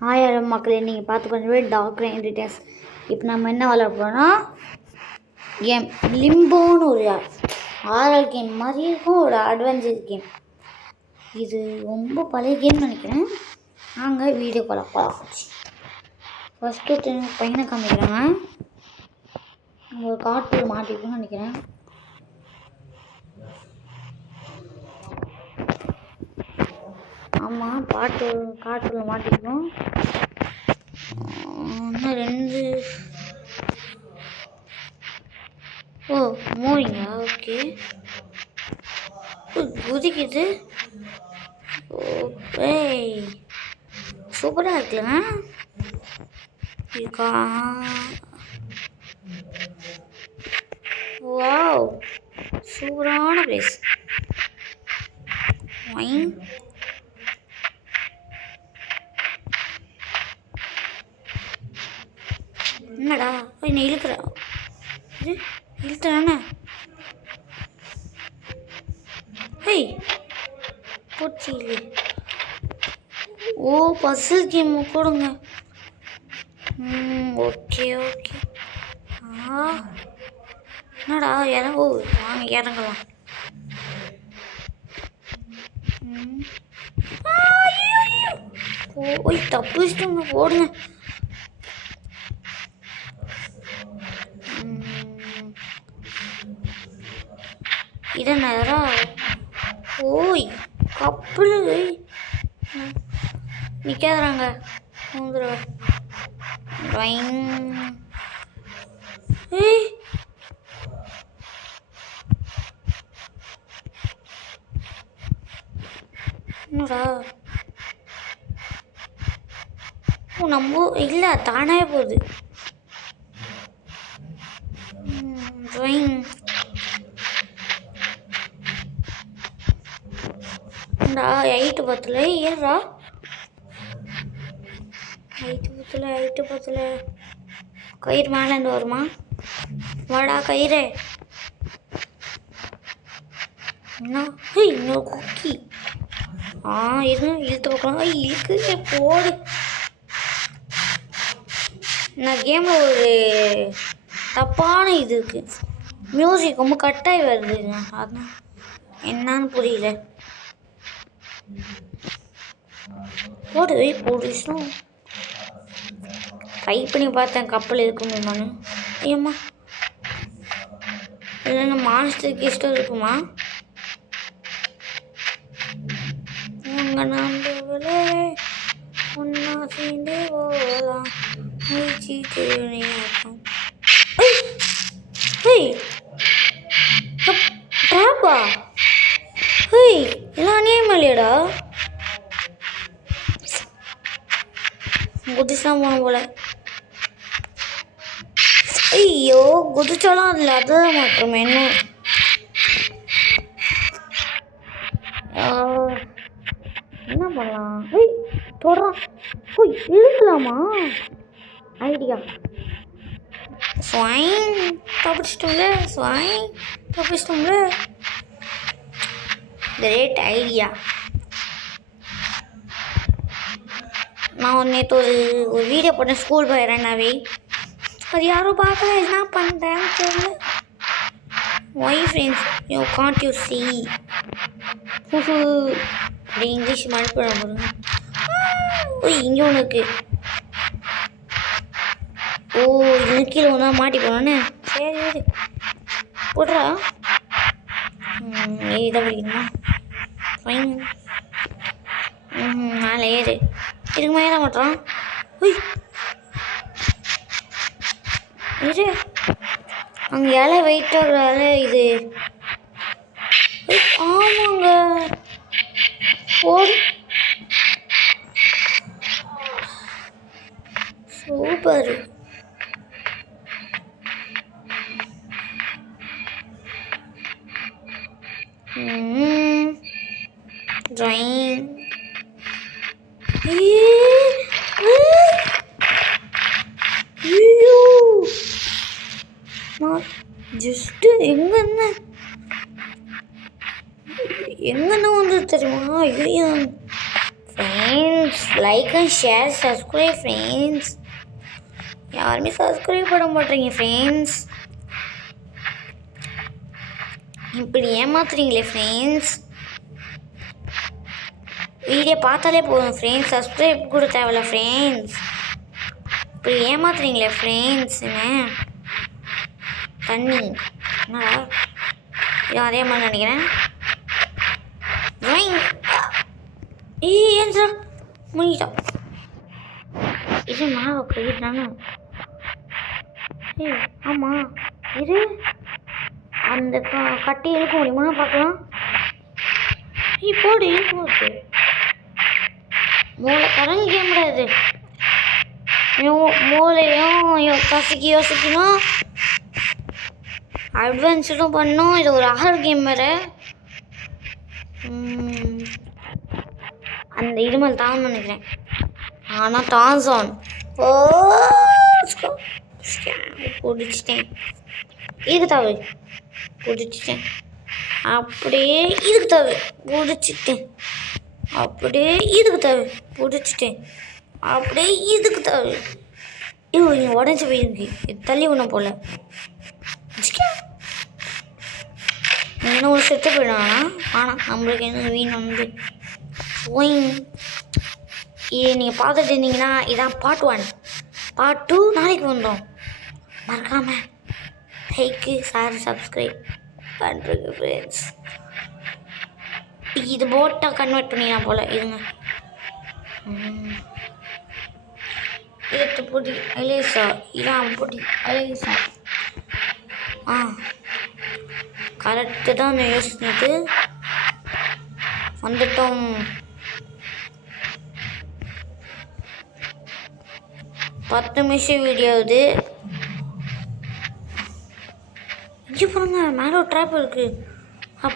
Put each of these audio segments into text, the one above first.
ஆயிரம் மக்களே நீங்கள் பார்த்து கொஞ்சமே டார்க் ரெயின் ரிட்டர்ன்ஸ். இப்போ நம்ம என்ன விளையாட போகிறோம்னா கேம் லிம்போன்னு ஒரு ஆரல் கேம் மாதிரி இருக்கும், ஒரு அட்வென்ச்சர் கேம். இது ரொம்ப பழைய கேம்னு நினைக்கிறேன். நாங்கள் வீடியோ போகலாம். ஃபஸ்ட்டு பையனை காமிக்கிறாங்க. ஒரு காட்டில் மாட்டிருக்குன்னு நினைக்கிறேன். ஆமாம், காட்டுக்குள்ள மாட்டிருக்கோம். இன்னும் 2 மூவிங்கா? ஓகே, குதிக்குது. ஓகே, சூப்பராக இருக்குல்ல. வாவ், சூப்பரான பிளேஸ். என்னடா என்ன இழுக்கிற? இழுத்தானே. ஹேய் போச்சு. ஓ, பசில் கேம் போடுங்க. Okay okay. என்னடா இறங்க? வாங்க இறங்கலாம். போய் தப்பிச்சிட்டுங்க, போடுங்க. இதை நேரா ஓய் கப்பல் நிற்காதுறாங்க. என்னடா நம்ம இல்லை, தானே போகுது. ஹைட்டு பத்தல, ஏறா. ஹைட்டு பத்தல. கயிறு மேலேருந்து வருமா? வாடா கயிறு. என்ன இன்னொரு குக்கி. இழுத்து பார்க்கலாம். இழுக்கு போடு. நான் கேமில் ஒரு தப்பான இது இருக்கு. மியூசிக் ரொம்ப கட்டாகி வருதுங்க. அதான் என்னன்னு புரியல. போடுச்சும் ட்ரை பண்ணி பார்த்தேன் கப்பல் இருக்குமே. நான் ஐயம்மா, இல்லைன்னா மான்ஸ்டருக்கு இஷ்டம் இருக்குமா? நம்பளே ஒன்னா சேர்ந்து போகலாம். எல்லாம் அநியாயமாலையடா. குதிச்சுதான் போன போல. ஐயோ, குதிச்சாலும் அதில் அதுதான் மாற்றமே. என்ன பண்ணலாம்? தொடறான். இழுக்கலாமா? ஐடியா. தப்பிச்சிட்டோம்ல. Great idea. நான் நேற்று ஒரு வீடியோ போட்டேன் ஸ்கூல் போயிடறேன்னாவே. அது யாரும் பார்க்கல. என்ன பண்ணுறேன்னு தெரியல. Why friends you can't you see அப்படி இங்கிலீஷ் மழை போடுங்க. இங்கே ஒன்று இருக்கு. இது கீழே ஒன்றா மாட்டி போனோன்னு. சரி போடுறா. இதை படிக்கணுமா? மேலே ஏறு. இதுக்கு மேலே தான் மாட்டுறான். இது அங்கே இலை வெயிட்டாக இது. ஆமாங்க, போடு. சூப்பர். ட்ராயிங். ஜஸ்ட்டு எங்கன்னா வந்து தெரியுமா? இல்லையா friends, like and share subscribe friends. யாருமே சப்ஸ்கிரைப் பண்ண மாட்டேறீங்க ஃப்ரெண்ட்ஸ். இப்படி ஏமாத்துறீங்களே ஃப்ரெண்ட்ஸ். வீடியோ பார்த்தாலே போதும் ஃப்ரெண்ட்ஸ், சப்ஸ்கிரைப் கூட தேவையில்ல ஃப்ரெண்ட்ஸ். இப்படி ஏமாத்துறீங்களே ஃப்ரெண்ட்ஸுங்க. தண்ணி என்னடா இது அதே மாதிரி நினைக்கிறேன். ஏன் சார் முடிட்டா இது மாவை போயிட்டானு. ஆமாம் இது அந்த கட்டி இழுக்க முடியுமா பார்க்கலாம். போடு போட்டு மூளை கடன் முடியாது. மூளையும் கசக்கி யோசிக்கணும், அட்வென்ச்சரும் பண்ணணும். இது ஒரு ஹாரர் கேம் வேறு. அந்த இது மேலே தாங்கன்னு நினைக்கிறேன். ஆனால் டான்ஸான் பிடிச்சிட்டேன். இதுக்கு தவிர பிடிச்சிட்டேன். அப்படியே இதுக்கு தவிர பிடிச்சிட்டேன். அப்படியே இதுக்கு தவிர பிடிச்சிட்டேன். அப்படியே இதுக்கு தவிர இங்கே உடஞ்சி போயிருக்கு. இது தள்ளி ஒன்றும் போல. என்ன ஒரு செத்து போயிடானா. ஆனால் நம்மளுக்கு என்ன வீண் வந்து இது நீங்கள் பார்த்துட்டு இருந்தீங்கன்னா இதான் பார்ட் 1. பார்ட் 2 நாளைக்கு வந்தோம். மறக்காமல் லைக்கு ஷேர் சப்ஸ்கிரைப் பண்ணுறேங்க ஃப்ரெண்ட்ஸ். இது போட்டாக கன்வெர்ட் பண்ணிடலாம் போல். இதுங்க இது பொடி அலேசா. இதான் பொடி அலேசா. கரெக்டு தான் நான் யோசிச்சுட்டு வந்துட்டோம். பத்து நிமிஷம் வீடியோ இது. இங்கே பாருங்க, மேலே ஒரு ட்ராப் இருக்குது.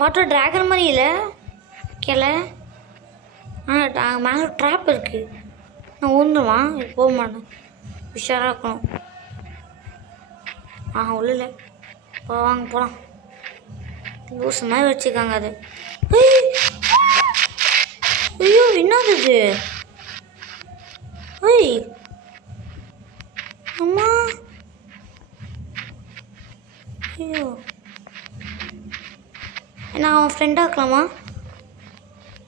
பார்த்தா ட்ராகன் மாதிரி இல்லை கேள. மேலே ஒரு ட்ராப் இருக்குது. நான் ஊந்துவான் போக மாட்டேன். உஷாராக இருக்கணும். உள்ள வாங்க போகலாம். லூஸ் மாதிரி வச்சுருக்காங்க அது. ஐயோ என்னது இது? அம்மா ஐயோ, நான் அவன் ஃப்ரெண்டாக இருக்கலாமா?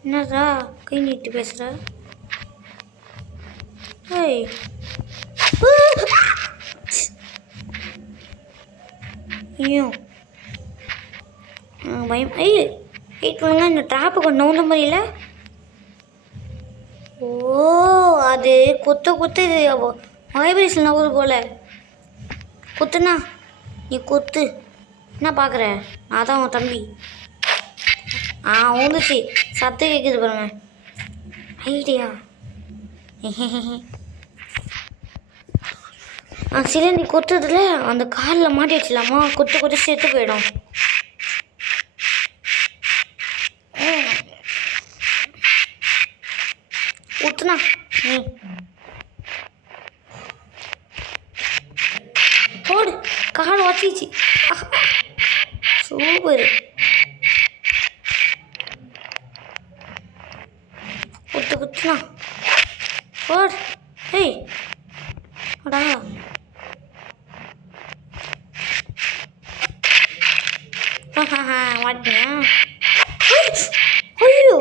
என்னதா கை நீட்டு பேசுகிற? ஐயோ பயம். வெயிட் பண்ணுங்க, இந்த ட்ராப்பு கொஞ்சம் நவுந்த மாதிரி இல்லை. அது குத்து இது வைப்ரேஷன் நவுது போல். குத்துண்ணா நீ குத்து. என்ன பார்க்குற? நான் தான் உன் தம்பி. ஊந்துச்சு, சத்து கேட்குது பாருங்க. ஐடியா சிலிண்டி கொத்துறதுல அந்த காலில் மாட்டி வச்சிடலாமா? கொத்து செத்து போயிடும். ஊத்துனா போடு. கால் வச்சிச்சு. சூப்பர். குத்துனா போடு. அடா மாட்டியா? ஐயோ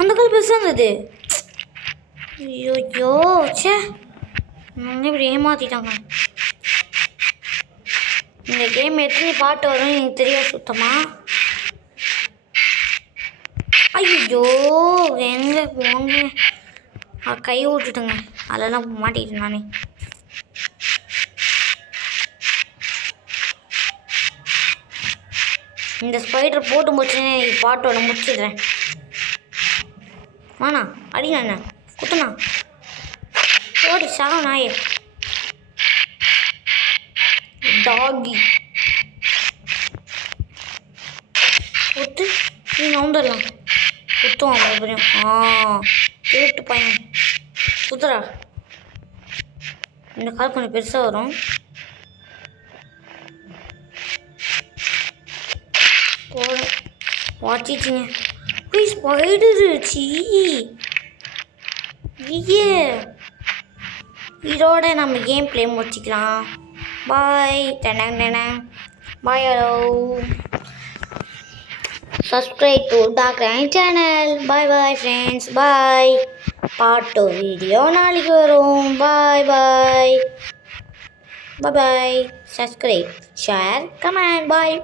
அந்த கால் பெருசாக இருந்தது. ஐயோ சே, இப்படி ஏமாத்திட்டாங்க. இந்த கேம் எத்தனை பாட்டு வரும் எனக்கு தெரியாது சுத்தமாக. ஐயோ எங்கே போங்க, கை விட்டுட்டுங்க. அதெல்லாம் மாட்டிக்கிட்டேன் நானே. இந்த ஸ்பைடர் போட்டு முடிச்சுனே பாட்டோட முடிச்சிடுறேன். வாண்ணா அடிண்ணா, என்ன குத்துண்ணா ஓடி சாக நாயே. டாகி குத்து, நீ நவுந்துடலாம். குத்துவான் மறுபடியும். திருட்டு பையன் குத்துறா. இந்த கால் கொஞ்சம் பெருசாக வரும். வாச்சிச்சிங்க. ஸ்பைடரு சி இதோட நம்ம கேம் ப்ளே முடிச்சிக்கலாம். Bye. Bye. Hello. Subscribe to Dark Rain channel. Bye bye friends. Bye. Part 2 video நாளைக்கு வரும். Bye bye. Bye bye. Subscribe, share, comment. Bye.